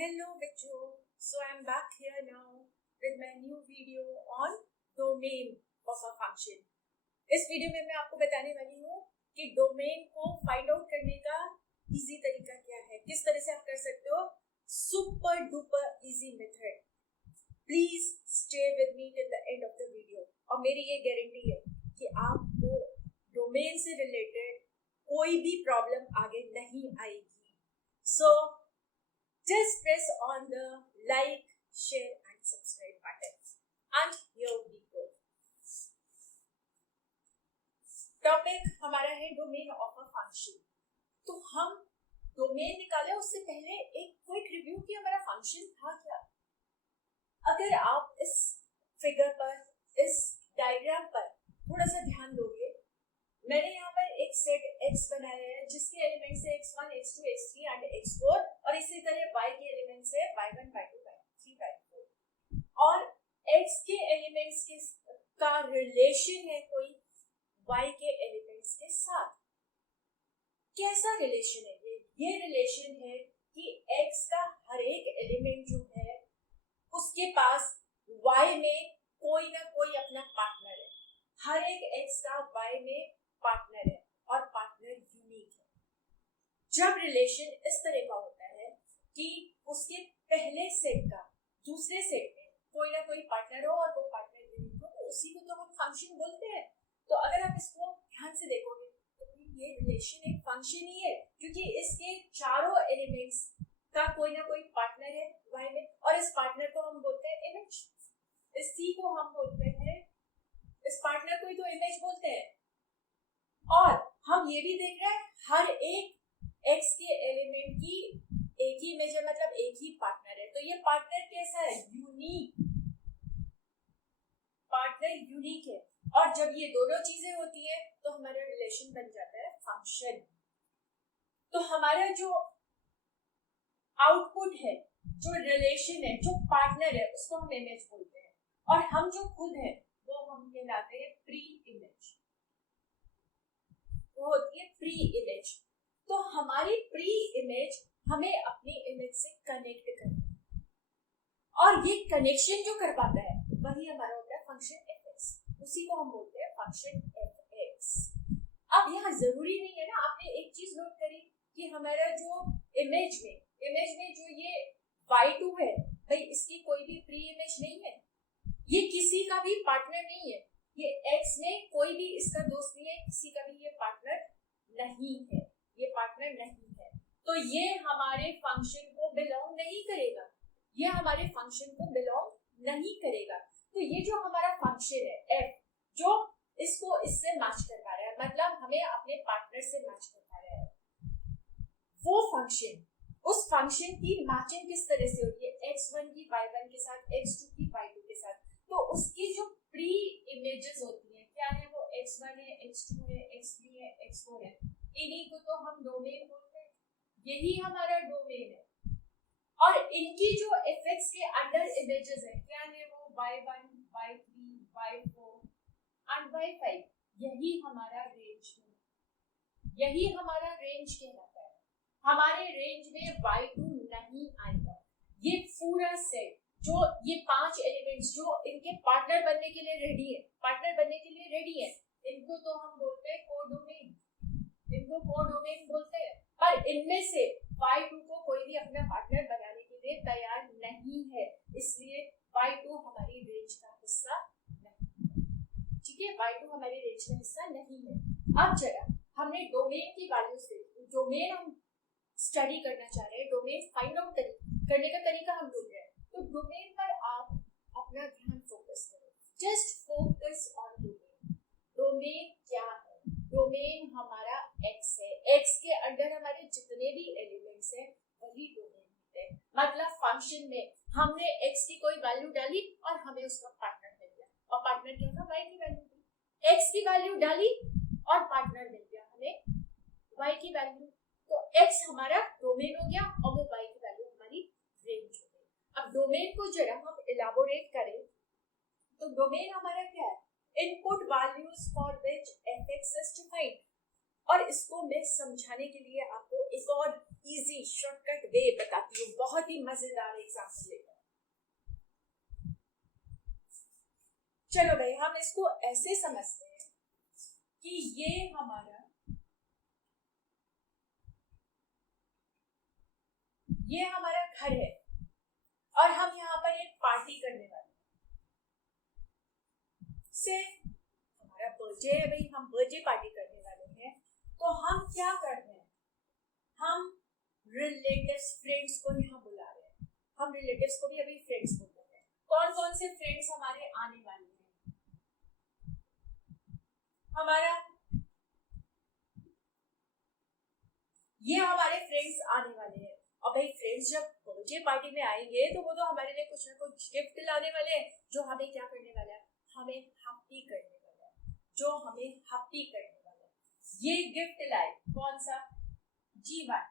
Hello Vichu, so I'm back here now with my new video on domain of a function. इस video में मैं आपको बताने वाली हूँ कि डोमेन को फाइंड आउट करने का इजी तरीका क्या है, किस तरह से आप कर सकते हो. Super duper easy method. Please stay with me till the end of the video. और मेरी ये गारंटी है कि आपको डोमेन से रिलेटेड कोई भी प्रॉब्लम आगे नहीं आएगी. सो just press on the like, share and subscribe buttons. And here we go. Topic हमारा है डोमेन ऑफ अ फंक्शन. तो हम डोमेन निकाले उससे पहले एक क्विक रिव्यू कि हमारा फंक्शन था क्या. अगर आप इस फिगर पर, इस डायग्राम पर थोड़ा सा ध्यान दोगे, मैंने यहाँ पर एक सेट x बनाया है जिसके एलिमेंट्स है x1, x2, x3 and x4 और इसी तरह y के एलिमेंट्स है y1, y2, y3, y4. और x के एलिमेंट्स के का रिलेशन है कोई y के एलिमेंट्स के साथ. कैसा रिलेशन है ये रिलेशन है कि x का हर एक एलिमेंट जो है उसके पास y में कोई ना कोई अपना पार्टनर है. हर एक x का y में पार्टनर है और पार्टनर यूनिक है. जब रिलेशन इस तरह का होता है कि उसके पहले सेट का दूसरे सेट में कोई ना कोई पार्टनर हो और वो पार्टनर यूनिक हो, तो उसी को तो हम फंक्शन बोलते हैं. तो अगर आप इसको ध्यान से देखोगे तो ये रिलेशन एक फंक्शन ही है, क्योंकि इसके चारों एलिमेंट्स का कोई ना कोई पार्टनर है y में और इस पार्टनर को हम बोलते हैं इमेज. इस c को हम बोलते हैं, इस पार्टनर को ही तो इमेज बोलते हैं. और हम ये भी देख रहे हैं हर एक x के एलिमेंट की एक ही इमेज है, मतलब एक ही पार्टनर है. तो ये पार्टनर कैसा है? यूनिक. पार्टनर यूनिक है. और जब ये दोनों चीजें होती है तो हमारा रिलेशन बन जाता है फंक्शन. तो हमारा जो आउटपुट है, जो रिलेशन है, जो पार्टनर है, उसको हम इमेज बोलते हैं. और हम जो खुद है वो हम कहलाते हैं प्री इमेज. वो होती है प्री इमेज. तो हमारी प्री इमेज हमें अपनी इमेज से कनेक्ट करती है और ये कनेक्शन जो कर पाता है वही हमारा होता है फंक्शन fx. उसी को हम बोलते हैं फंक्शन fx. अब यहाँ जरूरी नहीं है ना, आपने एक चीज नोट करी कि हमारा जो इमेज में जो ये y2 है, भाई इसकी कोई भी प्री इमेज नहीं है, ये किसी का भी पार्टनर नहीं है. ये x में कोई भी इसका दोस्त नहीं है, किसी का भी ये पार्टनर नहीं है, ये पार्टनर नहीं है. तो ये हमारे फंक्शन को बिलोंग नहीं करेगा, ये हमारे फंक्शन को बिलोंग नहीं करेगा. तो ये जो हमारा फंक्शन है f, जो इसको इससे मैच कर पा रहा है, मतलब हमें अपने पार्टनर से मैच कर पा रहा है, वो फंक्शन, उस फंक्शन की मैचिंग किस तरह से होती है? x1 की y1 के साथ, x2 की y2 के साथ. तो उसकी जो प्री इमेजेस होती हैं क्या है? वो x1 है, x2 है, x3 है, x4 है. इन्हीं को तो हम डोमेन बोलते हैं. यही हमारा डोमेन है. और इनकी जो fx के अंदर इमेजेस है क्या है? वो y1, y3, y4 and y5. यही हमारा रेंज है, यही हमारा रेंज कहलाता है. हमारे रेंज में y2 नहीं आएगा. ये पूरा सेट, जो ये 5 एलिमेंट्स जो इनके पार्टनर बनने के लिए रेडी है, इनको तो हम बोलते हैं कोडोमेन. इनको कोडोमेन बोलते हैं. पर इनमें से y2 को कोई भी अपना पार्टनर बनाने के लिए तैयार नहीं है, इसलिए y2 हमारी रेंज का हिस्सा नहीं है. ठीक है, y2 हमारी रेंज का हिस्सा नहीं है. अब जरा हमने डोमेन की वैल्यू से, डोमेन हम स्टडी करना चाह रहे हैं, डोमेन फाइंड आउट करने का तरीका हम ढूंढ रहे हैं. तो डोमेन पर आप अपना ध्यान फोकस करें. Just focus on domain. Domain क्या है? डोमेन हमारा x है. x के अंदर हमारे जितने भी एलिमेंट्स हैं वही डोमेन होते हैं. मतलब फंक्शन में हमने x की कोई वैल्यू डाली और हमें उसका पार्टनर मिल गया. और पार्टनर क्या था? y की वैल्यू थी. x की वैल्यू डाली और पार्टनर मिल गया हमें y की वैल्यू. तो x हमारा डोमेन हो गया और वो y की वैल्यू हमारी रेंज हो गई. अब डोमेन को जरा हम इलाबोरेट करें तो डोमेन हमारा क्या है? Input values for which fx is defined. और इसको मैं समझाने के लिए आपको एक और इजी शॉर्टकट वे बताती हूँ, बहुत ही मजेदार एग्जाम्पल लेकर। चलो भाई, हम इसको ऐसे समझते हैं कि ये हमारा घर है और हम यहाँ पर एक पार्टी करने वाले हैं। से हमारा बर्थडे है भाई, हम बर्थडे पार्टी करने वाले हैं। तो हम क्या कर रहे हैं, हम रिलेटिव्स फ्रेंड्स को यहाँ बुला रहे हैं। हम रिलेटिव्स को भी अभी फ्रेंड्स बोल रहे हैं। कौन कौन से फ्रेंड्स हमारे आने वाले हैं? हमारा ये हमारे फ्रेंड्स आने वाले हैं। और भाई फ्रेंड्स जब बर्थडे पार्टी में आएंगे तो वो तो हमारे लिए कुछ ना कुछ गिफ्ट लाने वाले हैं, जो हमें क्या करने वाला है, हमें हैप्पी करने वाला है, जो हमें हैप्पी करने वाला है। ये गिफ्ट लाए कौन सा? जीवन।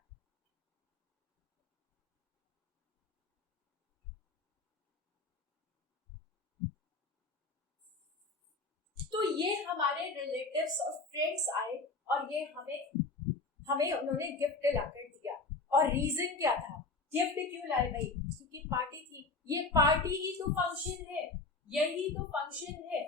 तो ये हमारे रिलेटिव्स और फ्रेंड्स आए और ये हमें उन्होंने गिफ्ट लाकर दिया। और रीजन क्या था, गिफ्ट क्यों लाए भाई? क्योंकि पार्टी थी। ये पार्टी ही तो फंक्शन है, यही तो फंक्शन है।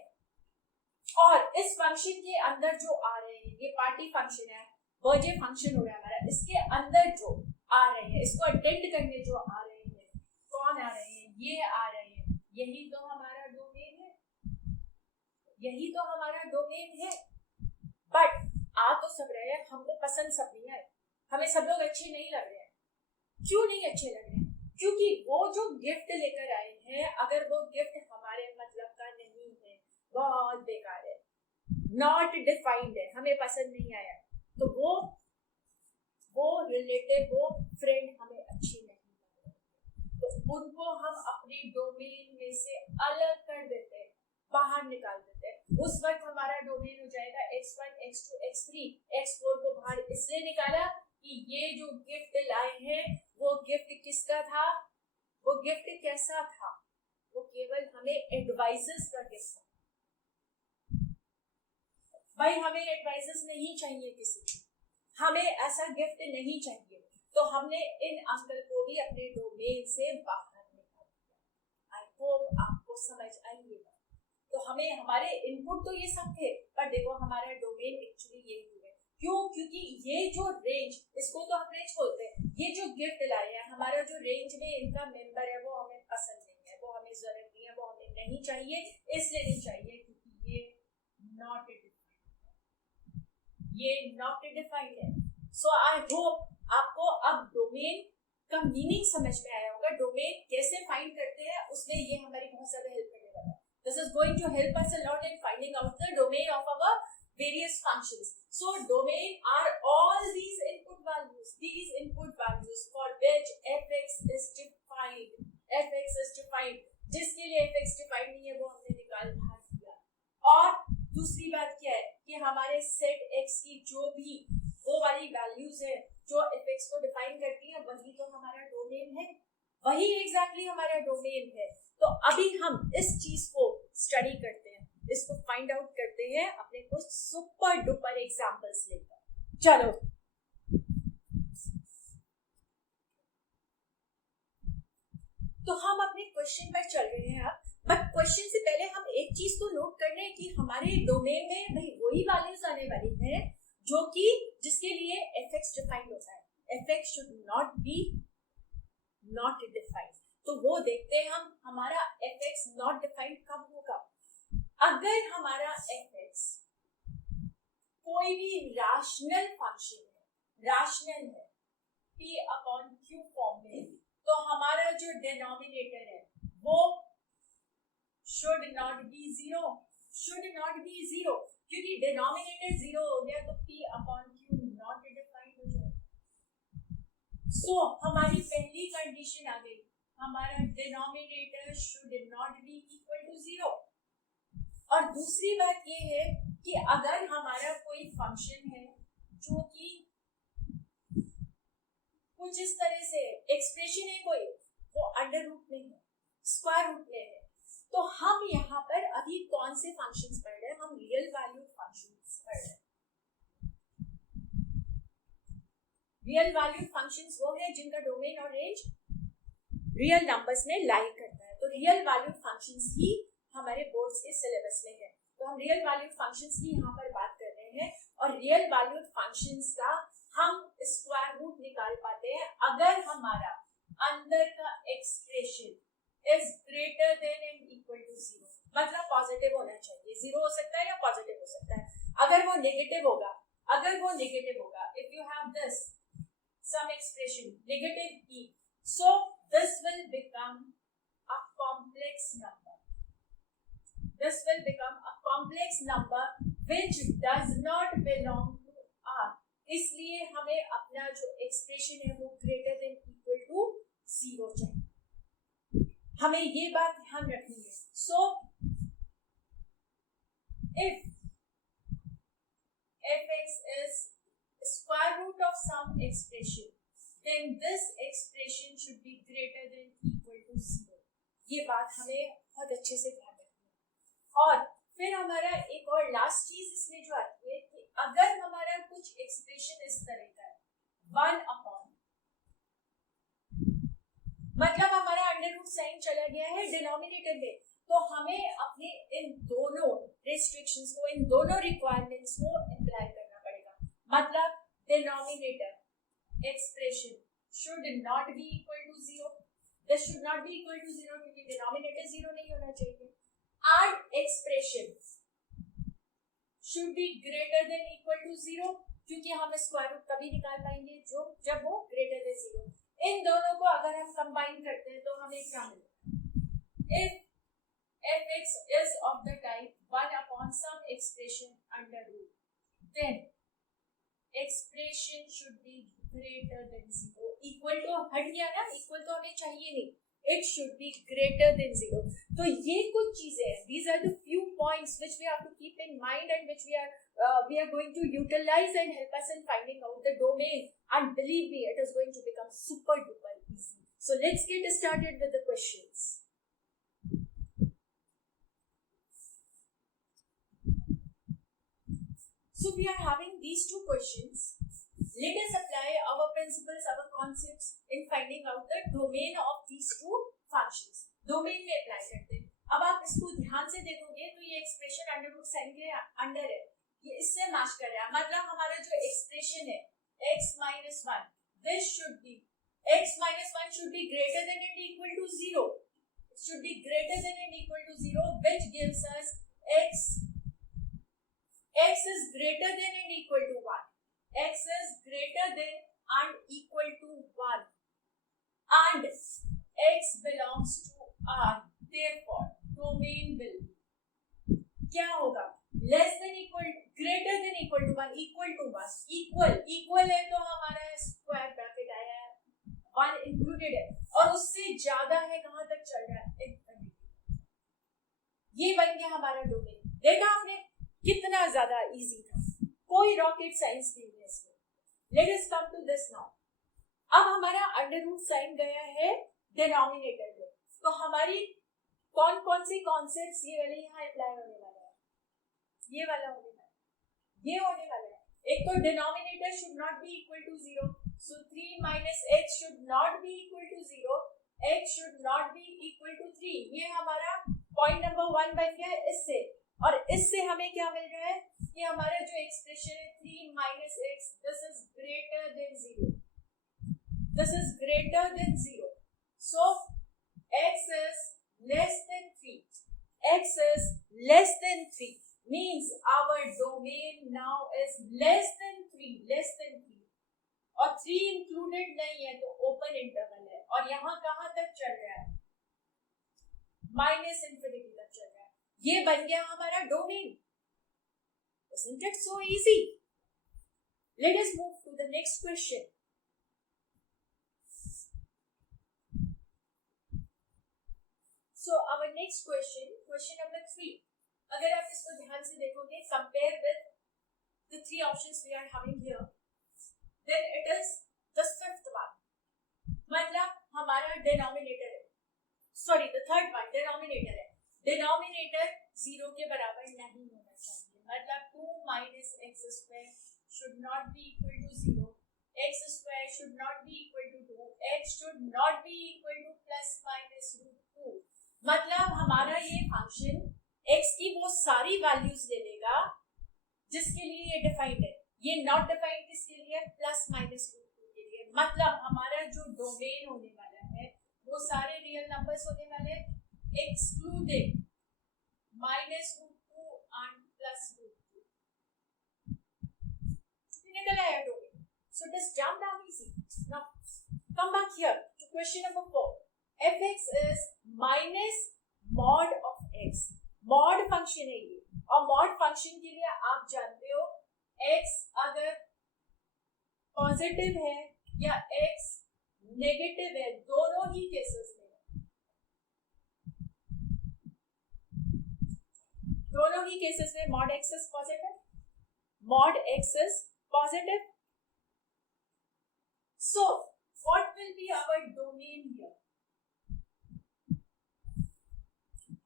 और इस फंक्शन के अंदर जो आ रहे हैं, ये पार्टी फंक्शन है, बर्थडे फंक्शन हो रहा है हमारा, इसके अंदर जो आ रहे हैं, इसको अटेंड करने जो आ रहे हैं, कौन आ रहे हैं? ये आ रहे हैं। यही तो हमारा डोमेन है, यही तो हमारा डोमेन है। बट आ तो सब रहे हैं, हमको पसंद सब नहीं है, हमें सब लोग अच्छे नहीं लग रहे हैं। क्यों नहीं अच्छे लग रहे हैं? क्योंकि वो जो गिफ्ट लेकर आए हैं, अगर वो गिफ्ट हमारे मतलब का नहीं है, बहुत बेकार है, नॉट डिफाइंड है, हमें पसंद नहीं आया, तो वो रिलेटिव, वो फ्रेंड हमें अच्छी नहीं लग रही, तो उनको हम अपने डोमेन में से अलग कर देते हैं, बाहर निकाल देते हैं। उस वक्त हमारा डोमेन हो जाएगा x1, x2, x3, x4 को बाहर इसलिए निकाला कि ये जो गिफ्ट लाए हैं वो गिफ्ट किसका था, वो गिफ्ट कैसा था? वो केवल हमें एडवाइसेस का गिफ्ट था। भाई हमें एडवाइसेस नहीं चाहिए किसी की, हमें ऐसा गिफ्ट नहीं चाहिए, तो हमने इन अंकल को भी अपने डोमेन से बाहर निकाल दिया। आई होप आपको समझ आई। तो हमें हमारे इनपुट तो ये सब थे, पर देखो हमारा डोमेन एक्चुअली यही है। क्यों? क्योंकि ये जो रेंज, इसको तो हम रेंज बोलते हैं, ये जो गिफ्ट लाए हैं, हमारा जो रेंज में इनका मेंबर है वो हमें पसंद नहीं है, वो हमें जरूरत नहीं है, वो हमें नहीं चाहिए। इसलिए नहीं चाहिए क्योंकि ये नॉट डिफाइंड, ये नॉट डिफाइंड है। सो आई होप आपको अब डोमेन का मीनिंग समझ में आया होगा। डोमेन कैसे फाइंड करते हैं उसमें ये हमारी बहुत ज्यादा हेल्प करने वाला है। This is going to help us a lot in finding out the domain of our various functions. So domain are all these input values for which fx is defined. fx is defined. जिसके लिए fx defined नहीं है वो हमने निकाल बाहर दिया। और दूसरी बात क्या है कि हमारे सेट x की जो भी वो वाली वैल्यूज है जो fx को डिफाइन करती है, वही तो हमारा डोमेन है, वही एग्जैक्टली हमारा डोमेन है। तो अभी हम इस चीज को स्टडी करते हैं, इसको फाइंड आउट करते हैं अपने कुछ सुपर डुपर एग्जांपल्स लेकर। चलो तो हम अपने क्वेश्चन पर चल रहे हैं अब, बट क्वेश्चन से पहले हम एक चीज को नोट कर लें कि हमारे डोमेन में भाई वही वैल्यूज आने वाली हैं जो कि जिसके लिए fx डिफाइंड होता है। fx should not B not defined. तो वो देखते हैं हम, हमारा fx नॉट डिफाइंड कब होगा? अगर हमारा fx कोई भी रैशनल फंक्शन है, रैशनल है p अपॉन q फॉर्म में, तो हमारा जो डिनोमिनेटर है वो should not be zero, should not be zero, क्योंकि डिनोमिनेटर जीरो हो गया तो p upon q not defined हो जाएगा। सो हमारी पहली कंडीशन आ गई, हमारा denominator should not be equal to zero. और दूसरी बात ये है कि अगर हमारा कोई फंक्शन है जो कि कुछ इस तरह से एक्सप्रेशन है कोई, वो अंडर रूट में है, स्क्वायर रूट में है, तो हम यहाँ पर अभी कौन से फंक्शंस पढ़ रहे हैं? हम रियल वैल्यू फंक्शंस पढ़ रहे हैं। रियल वैल्यूड फंक्शंस वो है जिनका डोमेन और रेंज रियल नंबर्स में लाई करता है। तो रियल वैल्यूड फंक्शंस ही हमारे बोर्ड्स के सिलेबस में है, तो हम रियल वैल्यूड फंक्शंस की यहाँ पर बात कर रहे हैं। और रियल वैल्यूड फंक्शंस का हम स्क्वायर रूट निकाल पाते हैं अगर हमारा अंदर का expression is greater than and equal to 0, मतलब पॉजिटिव होना चाहिए। 0 हो सकता है या पॉजिटिव हो सकता है। अगर वो नेगेटिव होगा, if you have this sum expression negative e, so this will become a complex number. This will become a complex number which does not belong to R. इसलिए हमें अपना जो एक्सप्रेशन है वो ग्रेटर देन इक्वल टू 0 चाहिए। हमें ये बात ध्यान रखनी है। So if fx is square root of some expression, then this expression should be greater than equal to 0. ये बात हमें बहुत अच्छे से ध्यान रखनी है। और फिर हमारा एक और लास्ट चीज इसमें जो आती है कि अगर हमारा कुछ एक्सप्रेशन इस तरह का है 1 अपॉन, मतलब हमारा अंडर रूट साइन चला गया है डिनोमिनेटर में, तो हमें अपने इन दोनों रिस्ट्रिक्शंस को, इन दोनों रिक्वायरमेंट्स को अप्लाई करना पड़ेगा। मतलब denominator expression should not be equal to 0. This should not be equal to 0 क्योंकि डिनोमिनेटर 0 नहीं होना चाहिए। And expression should be greater than equal to 0 क्योंकि हम स्क्वायर रूट तभी निकाल पाएंगे जब वो greater than 0। इन दोनों को अगर हम कंबाइन करते हैं तो हमें क्या मिलेगा? If fx is of the type 1 upon some expression under root, then expression should be greater than 0. Equal तो हट गया ना, इक्वल तो हमें चाहिए नहीं, it should be greater than 0. तो ये कुछ चीजें हैं, these are the few points which we have to keep in mind and which we are going to utilize and help us in finding out the domain, and believe me, it is going to become super duper easy. So let's get started with the questions. So we are having these two questions. Let us apply our principles, our concepts in finding out the domain of these two functions. Domain में apply करते हैं। अब आप इसको ध्यान से देखोगे तो ये एक्सप्रेशन अंडर रूट साइन के अंडर है, ये इससे मैच कर रहा है। मतलब हमारा जो एक्सप्रेशन है x minus 1, this should be x minus 1 should be greater than and equal to 0. It should be greater than and equal to 0, which gives us x is greater than and equal to 1. X is greater than and equal to 1, and x belongs to R. Therefore, domain will क्या होगा? Less than equal, greater than equal to 1, equal to 1, equal है तो हमारा square bracket आया है, 1 included है, और उससे ज्यादा है कहाँ तक चल रहा है? ये बन गया हमारा डोमेन। देखा आपने कितना ज्यादा इजी था, कोई रॉकेट साइंस नहीं है इसमें। Let us come to this now. अब हमारा अंडर रूट साइन गया है डिनोमिनेटर में, तो हमारी कौन कौन सी कॉन्सेप्ट्स ये वाले यहाँ अप्लाई होने वाला है? ये वाला होने वाला है, ये होने वाला है। एक तो denominator should not be equal to 0, so 3 minus x should not be equal to 0, x should not be equal to 3। ये हमारा पॉइंट नंबर 1 बन गया इससे। और इससे हमें क्या मिल रहा है कि हमारा जो एक्सप्रेशन है 3 minus x, this is greater than 0. This is greater than 0. So x is less than 3. X is less than 3 means our domain now is less than 3. Less than 3. और 3 इंक्लूडेड नहीं है तो ओपन इंटरवल है, और यहाँ कहाँ तक चल रहा है? माइनस इंफिनिटी तक चल रहा है। ये बन गया हमारा domain. Isn't it so easy? Let us move to the next question. So our next question, question number 3. अगर आप इसको ध्यान से देखोगे, compare with the 3 options we are having here, then it is the fifth one. मतलब हमारा denominator है, sorry the third one denominator है। denominator 0 के बराबर नहीं होना चाहिए, मतलब 2 minus x square should not be equal to 0. X square should not be equal to plus minus root 2. मतलब हमारा ये फंक्शन x की वो सारी वैल्यूज ले लेगा जिसके लिए ये डिफाइंड है. ये नॉट डिफाइंड किसके लिए? प्लस माइनस रूट 2 के लिए. मतलब हमारा जो डोमेन होने वाला है वो सारे रियल नंबर्स होने वाले हैं excluding minus root 2 and plus root 2. निकल आया domain. So just jump down easy. Now come back here to question number 4. fx is minus mod of x. mod function है ये, और mod फंक्शन के लिए आप जानते हो x अगर पॉजिटिव है या x नेगेटिव है, दोनों ही केसेस में mod x is positive. mod x is positive. So, what will be our domain here?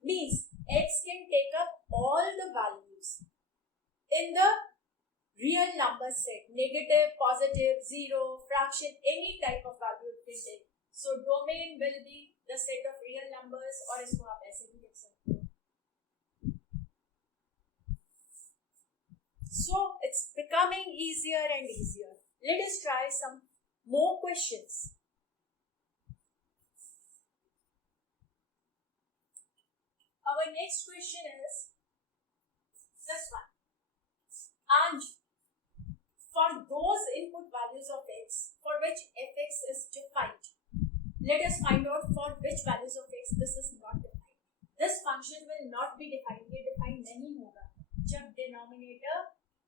Means x can take up all the values in the real number set, negative, positive, zero, fraction, any type of value it can take. So, domain will be the set of real numbers, और इसको आप ऐसे भी लिख सकते हो. So, it's becoming easier and easier. Let us try some more questions. Our next question is this one. And for those input values of x for which fx is defined, let us find out for which values of x this is not defined. This function will not be defined. ये defined नहीं होगा जब denominator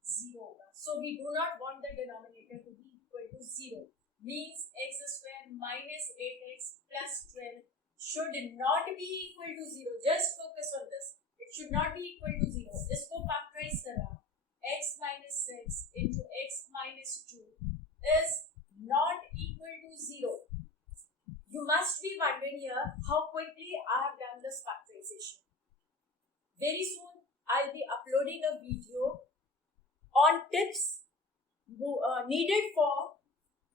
0 होगा. So we do not want the denominator to be equal to 0. Means x square minus 8x plus 12 should not be equal to 0. Just focus on this. It should not be equal to 0. इसको factorize करा. x minus 6 into x minus 2 is not equal to 0. You must be wondering here how quickly I have done this factorization. Very soon I'll be uploading a video on tips needed for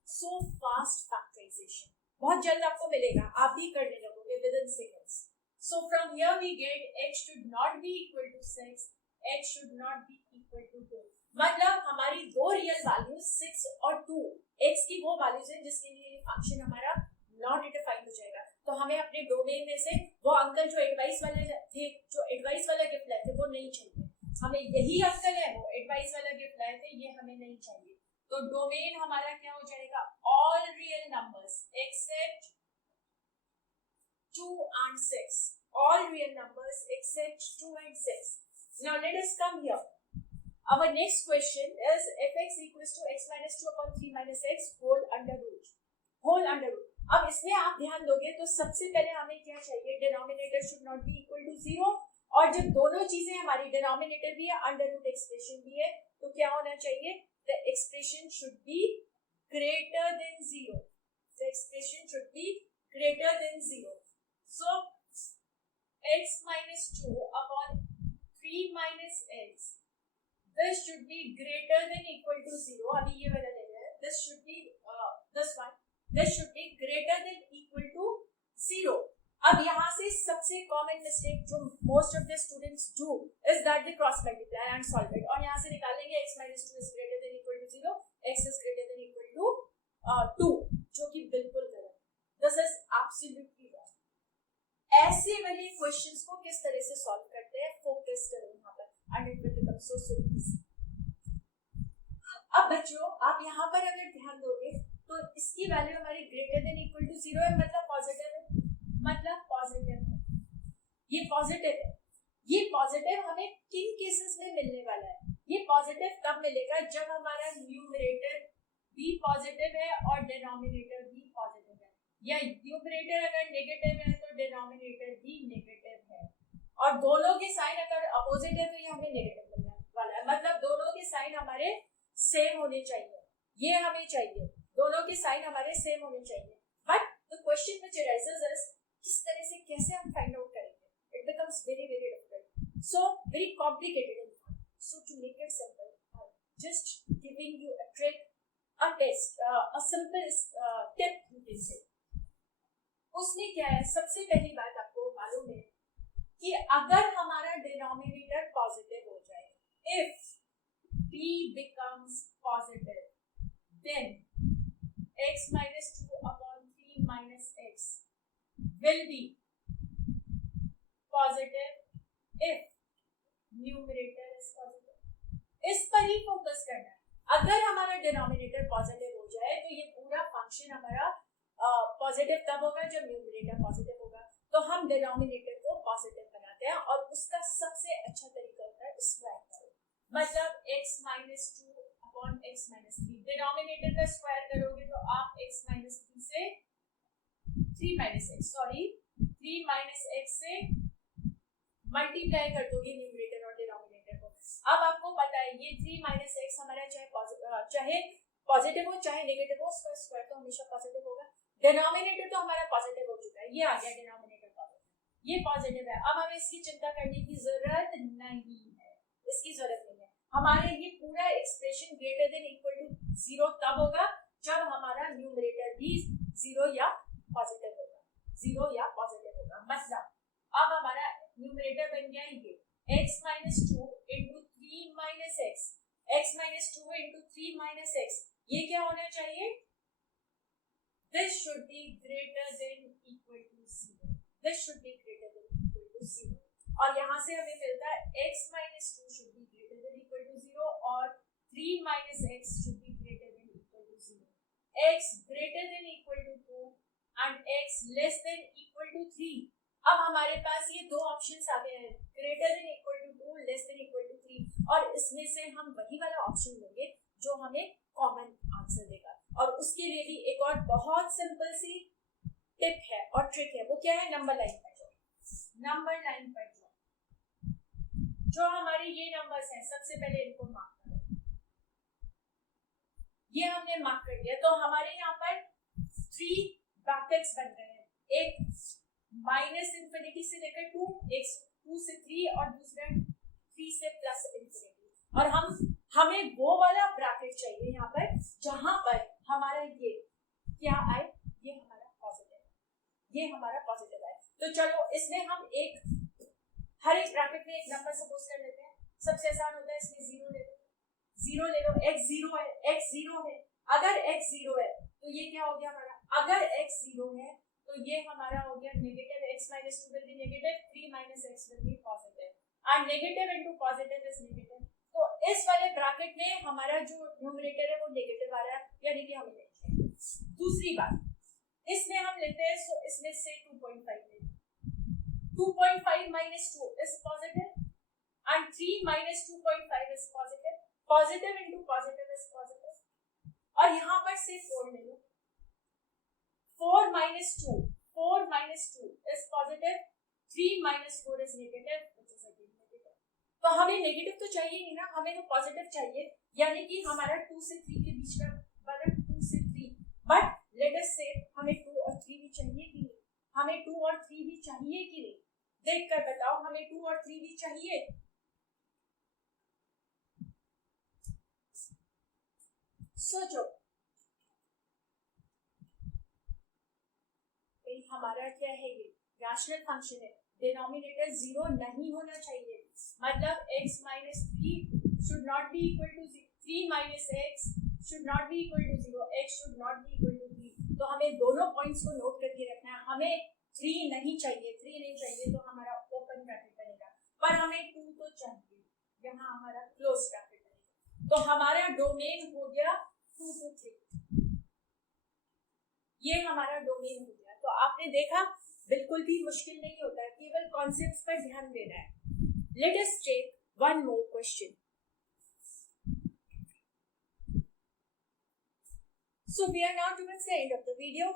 so fast factorization. बहुत जल्द आपको मिलेगा, आप भी करने लगोगे within seconds. So from here we get x should not be equal to 6, x should not be equal to 2. मतलब हमारी दो रियल वैल्यूज 6 और 2, x की वो वैल्यूज हैं जिसके लिए ये फंक्शन हमारा नॉट डिफाइंड हो जाएगा. तो हमें अपने डोमेन में से वो अंकल जो एडवाइस वाले थे, जो एडवाइस वाला गिफ्ट लाए थे, वो नहीं चाहिए. हमें यही अंकल है वो एडवाइस वाला गिफ्ट लाए थे, ये हमें नहीं चाहिए. तो डोमेन हमारा क्या हो जाएगा? All real numbers accept 2 and 6. All real numbers except 2 and 6. Now let us come here. Our next question is fx equals to x minus 2 upon 3 minus x whole under root. Whole under root. अब इसमें आप ध्यान दोगे तो सबसे पहले हमें क्या चाहिए? Denominator should not be equal to 0. और जब दोनों चीजें हमारी डिनोमिनेटर भी है, अंडर रूट एक्सप्रेशन भी है, तो क्या होना चाहिए? The expression should be greater than 0. The expression should be greater than 0. So, x minus 2 upon 3 minus x. This should be greater than equal to 0. अभी ये वाला ले रहे हैं. This should be this one. This should be greater than equal to 0. अब यहाँ से सबसे कॉमन मिस्टेक जो most of the students do is that they cross multiply and solve it, और यहाँ से निकालेंगे x minus 2 is greater than equal to 0, x is greater than equal to 2, जो कि बिल्कुल गलत. This is absolutely wrong. ऐसे वाले क्वेश्चंस को किस तरह से सॉल्व करते हैं, फोकस करो यहाँ पर and it will become so easy. अब बच्चों आप यहाँ पर अगर ध्यान दोगे तो इसकी वैल्यू हमारी ग्रेटर देन इक्वल टू 0 है, मतलब पॉजिटिव है. मतलब पॉजिटिव है, ये पॉजिटिव है. ये पॉजिटिव हमें किन केसेस में मिलने वाला है? ये पॉजिटिव तब मिलेगा जब हमारा न्यूमरेटर भी पॉजिटिव है और डिनोमिनेटर भी पॉजिटिव है, या न्यूमरेटर अगर नेगेटिव है तो डिनोमिनेटर भी नेगेटिव है, और दोनों के साइन अगर अपोजिट है तो ये हमें नेगेटिव मिलने वाला है. मतलब दोनों के साइन हमारे सेम होने चाहिए, ये हमें चाहिए, दोनों के साइन हमारे सेम होने चाहिए. But the question which arises is किस तरह से कैसे हम फाइंड आउट करेंगे? It becomes very very difficult, so very complicated in fact. So to make it simple, just giving you a trick, a test, a simple tip you can say. उसमें क्या है, सबसे पहली बात आपको मालूम है कि अगर हमारा डिनोमिनेटर पॉजिटिव हो जाए, if p becomes positive, then x minus 2 upon 3 minus x will be positive if numerator is positive. इस पर ही फोकस करना है. अगर हमारा डिनोमिनेटर पॉजिटिव हो जाए तो ये पूरा फंक्शन हमारा पॉजिटिव तब होगा जब न्यूमरेटर पॉजिटिव होगा. तो हम डिनोमिनेटर को पॉजिटिव बनाते हैं और उसका सबसे अच्छा तरीका होता है स्क्वायर करो. मतलब x minus 2 upon x minus 3. Denominator का स्क्वायर करोगे तो आप x माइनस 3 से 3 minus x sorry 3 minus x से मल्टीप्लाई कर दोगे न्यूमरेटर और डिनोमिनेटर को. अब आपको पता है ये 3 माइनस x हमारा चाहे पॉजिटिव हो चाहे नेगेटिव हो, उसका स्क्वायर तो हमेशा पॉजिटिव होगा. डिनोमिनेटर तो हमारा पॉजिटिव हो चुका है, ये आ गया डिनोमिनेटर पॉजिटिव, ये पॉजिटिव है. अब हमें इसकी चिंता करने की जरूरत नहीं है, इसकी जरूरत नहीं है. हमारे ये पूरा expression greater than equal to 0 तब होगा जब हमारा न्यूमरेटर भी 0 या पॉजिटिव होगा, 0 या पॉजिटिव होगा. मतलब अब हमारा न्यूमरेटर बन गया ये x minus 2 into 3 minus x minus 2 into 3 minus x. ये क्या होना चाहिए? This should be greater than equal to 0. This should be greater than equal to 0. और यहाँ से हमें मिलता है x minus 2 should be greater than equal to 0 और 3 minus x should be greater than equal to 0. x greater than equal to 2 and x less than equal to 3. अब हमारे पास ये दो ऑप्शंस आ गए हैं, greater than equal to 2, less than equal to 3. और इसमें से हम वही वाला ऑप्शन लेंगे जो हमें कॉमन आंसर देगा. और उसके लिए भी एक और बहुत सिंपल सी टिप है और ट्रिक है. वो क्या है? नंबर लाइन पर जाओ, नंबर लाइन पर जाओ. जो हमारे ये नंबर्स हैं सबसे पहले इनको मार्क करो. ये हमने मार्क कर दिया तो हमारे यहाँ पर 3 ब्रैकेट्स बन गए हैं. एक माइनस इंफिनिटी से लेकर 2, एक 2 से 3 और दूसरा 3 से प्लस इंफिनिटी. और हमें वो वाला ब्रैकेट चाहिए यहाँ पर जहां पर हमारा ये क्या आए, ये हमारा पॉजिटिव, ये हमारा पॉजिटिव आए. तो चलो इसमें हम हर एक ब्रैकेट में एक नंबर सपोज कर लेते हैं. सबसे आसान होता है इसमें 0 ले लो, 0 ले लो. x 0 है, x 0 है. अगर x 0 है तो ये क्या हो गया हमारा? अगर x 0 है तो ये हमारा हो गया negative. x minus 2 will be negative, 3 minus x will be positive and negative into positive is negative. तो इस वाले ब्रैकेट में हमारा जो न्यूमरेटर है वो नेगेटिव आ रहा है, यानी कि हमें नहीं चाहिए. दूसरी बात इसमें हम लेते हैं, सो इसमें से 2.5 लेते हैं. 2.5 minus 2 is positive and 3 minus 2.5 is positive. Positive into positive is positive. और यहाँ पर से 4 ले लो. 4 minus 2 is positive. 3 minus 4 is negative, which is again negative. तो हमें नेगेटिव तो चाहिए नहीं ना, हमें तो पॉजिटिव चाहिए. यानी कि हमारा 2 से 3 के बीच का वाला 2 से 3. बट लेट अस से हमें 2 और 3 भी चाहिए कि नहीं? हमें 2 और 3 भी चाहिए कि नहीं? देख कर बताओ, हमें 2 और 3 भी चाहिए. सोचो, हमारा क्या है? ये रैशनल फंक्शन है, डिनोमिनेटर 0 नहीं होना चाहिए. मतलब x minus 3 should not be equal to 0. 3 minus x should not be equal to 0. x should not be equal to 3. तो हमें दोनों पॉइंट्स को नोट करके रखना है. हमें 3 नहीं चाहिए तो हमारा ओपन ब्रैकेट बनेगा, पर हमें 2 तो चाहिए, यहाँ हमारा क्लोज ब्रैकेट बनेगा. तो हमारा डोमेन हो गया 2 to 3. ये हमारा डोमेन हो गया. तो आपने देखा बिल्कुल भी मुश्किल नहीं होता है, केवल कॉन्सेप्ट्स पर ध्यान देना है. Let us take one more question. So we are now towards the end of the video.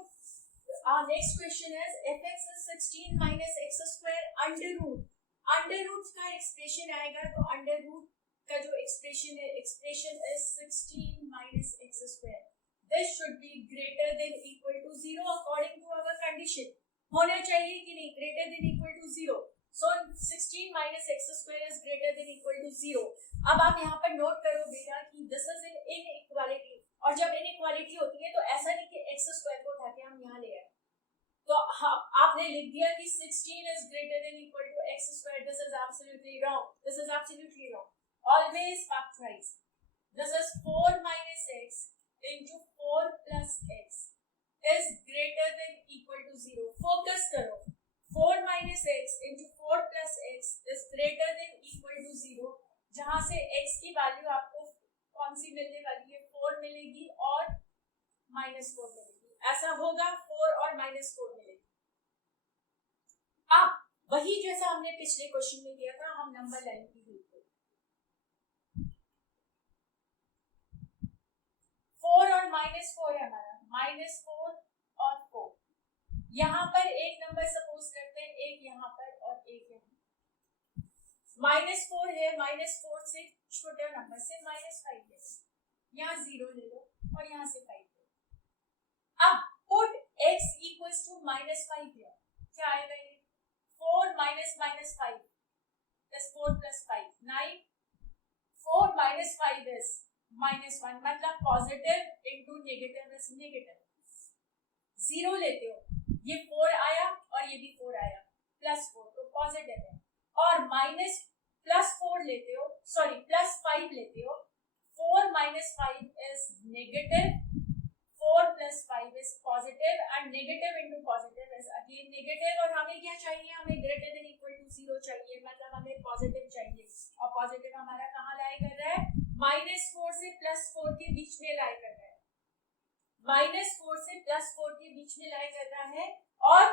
Our next question is fx is 16 minus x square under root. Under root का एक्सप्रेशन आएगा तो under root का जो expression है, expression is 16 minus x square. This should be greater than equal to 0 according to our condition. होना चाहिए कि नहीं? Greater than equal to 0. So 16 minus x square is greater than equal to 0. अब आप यहाँ पर नोट करो बेटा कि this is an inequality. और जब inequality होती है तो ऐसा नहीं कि x square को उठा के हम यहाँ ले आए. तो आपने लिख दिया कि 16 is greater than equal to x square. This is absolutely wrong. This is absolutely wrong. Always factorize. This is 4 minus x into 4 plus x is greater than equal to 0. Focus करो. 4 minus x into 4 plus x is greater than equal to 0. जहाँ से x की value आपको कौन सी मिलने वाली है? 4 मिलेगी और -4 मिलेगी. ऐसा होगा 4 और -4 मिलेगी. अब वही जैसा हमने पिछले क्वेश्चन में किया था, हम नंबर लाइन की हेल्प करें. 4 और -4 है हमारा, -4 और 4. यहाँ पर एक नंबर सपोज करते हैं, एक यहाँ पर और एक यहाँ. -4 है, -4 से छोटे नंबर से -5 ले लो, यहाँ 0 ले लो और यहाँ से 5 ले लो. अब put x equals to -5 here. क्या आएगा ये? 4 minus -5 is 4 plus 5. 9. 4 minus 5 is -1. मतलब positive into negative is negative. 0 लेते हो, ये 4 आया और ये भी 4 आया, +4 तो पॉजिटिव है. और +4 लेते हो, सॉरी +5 लेते हो. 4 minus 5 is negative. 4 plus 5 is positive and negative into positive is again negative. और हमें क्या चाहिए? हमें greater than equal to 0 चाहिए, मतलब हमें positive चाहिए. और positive हमारा कहाँ लाई कर रहा है? -4 से +4 के बीच में लाई कर रहा है. -4 से +4 के बीच में लाई कर रहा है और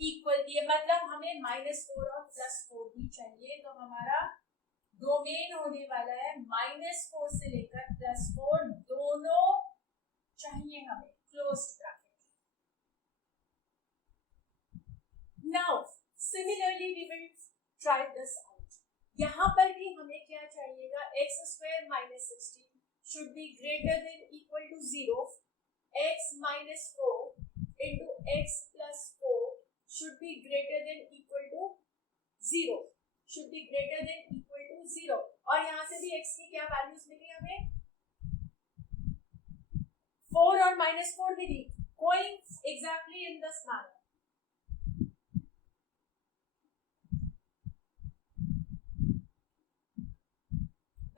इक्वल भी है, मतलब हमें -4 और +4 भी चाहिए. तो हमारा डोमेन होने वाला है -4 से लेकर +4 दोनों चाहिए हमें. Closed bracket. Now similarly we will try this out. यहाँ पर भी हमें क्या चाहिएगा? x² - 16 should be greater than equal to 0. x - 4 into x plus 4 should be greater than equal to 0. Should be greater than equal to 0. और यहाँ से भी x की क्या वैल्यूज मिली हमें? 4 और -4 मिली. Going exactly in this manner.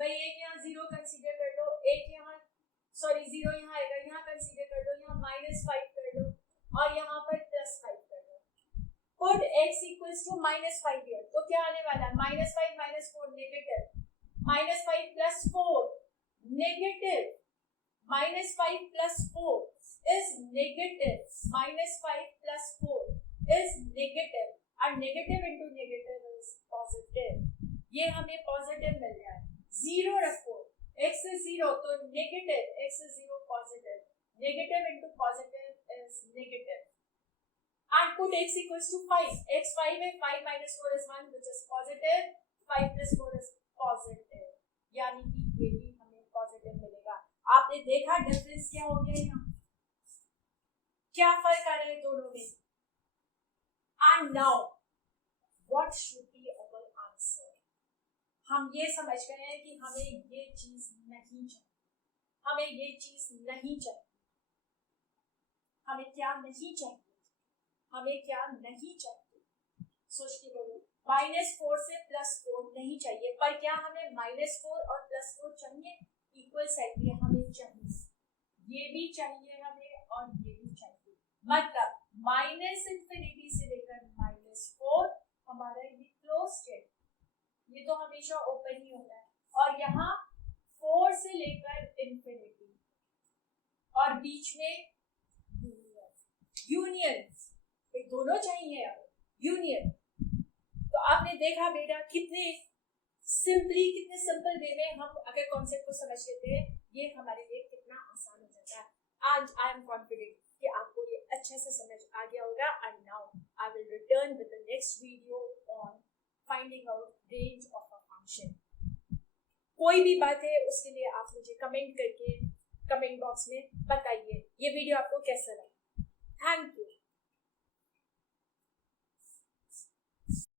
भाई एक यहाँ 0 कंसीडर कर लो, एक यहाँ सॉरी 0 यहाँ आएगा, यहाँ कंसीडर कर लो, यहाँ -5 कर लो और यहाँ पर +5 कर लो. Put x equals to -5 here. तो क्या आने वाला है? -5 - 4 negative. -5 plus 4 negative. -5 plus 4 is negative. -5 plus 4 is negative. And negative into negative is positive. ये हमें पॉजिटिव मिल रहा है. 0 रखो, x is 0 तो negative, x is 0 positive. Negative into positive is negative. And put x equals to 5. x 5 है, 5 minus 4 is 1 which is positive. 5 plus 4 is positive. यानी कि ये भी हमें पॉजिटिव मिलेगा. आपने देखा डिफरेंस क्या हो गया यहाँ? क्या फर्क आ रहा है दोनों में? And now what should be our answer? हम ये समझ गए हैं कि हमें ये चीज नहीं चाहिए. हमें ये चीज नहीं चाहिए. हमें क्या नहीं चाहिए? हमें क्या नहीं चाहिए? सोच के बोलो. -4 से +4 नहीं चाहिए, पर क्या हमें -4 और +4 चाहिए? इक्वल साइड में हमें चाहिए. ये भी चाहिए हमें और ये भी चाहिए. मतलब -∞ से लेकर -4 हमारा ये क्लोज्ड है. ये तो हमेशा ओपन ही होता है. और यहाँ 4 से लेकर ∞ और बीच में यूनियन. दोनों चाहिए अब. यूनियन. तो आपने देखा बेटा कितने सिंपल वे में हम अगर कॉन्सेप्ट को समझ लेते हैं, ये हमारे लिए कितना आसान हो जाता है. आज आई एम कॉन्फिडेंट कि आपको ये अच्छे से समझ आ गया होगा. And now I will return with the next video on finding out range of a function. कोई भी बात है उसके लिए आप मुझे कमेंट करके कमेंट बॉक्स में बताइए. ये वीडियो आपको कैसा लगा? Thank you.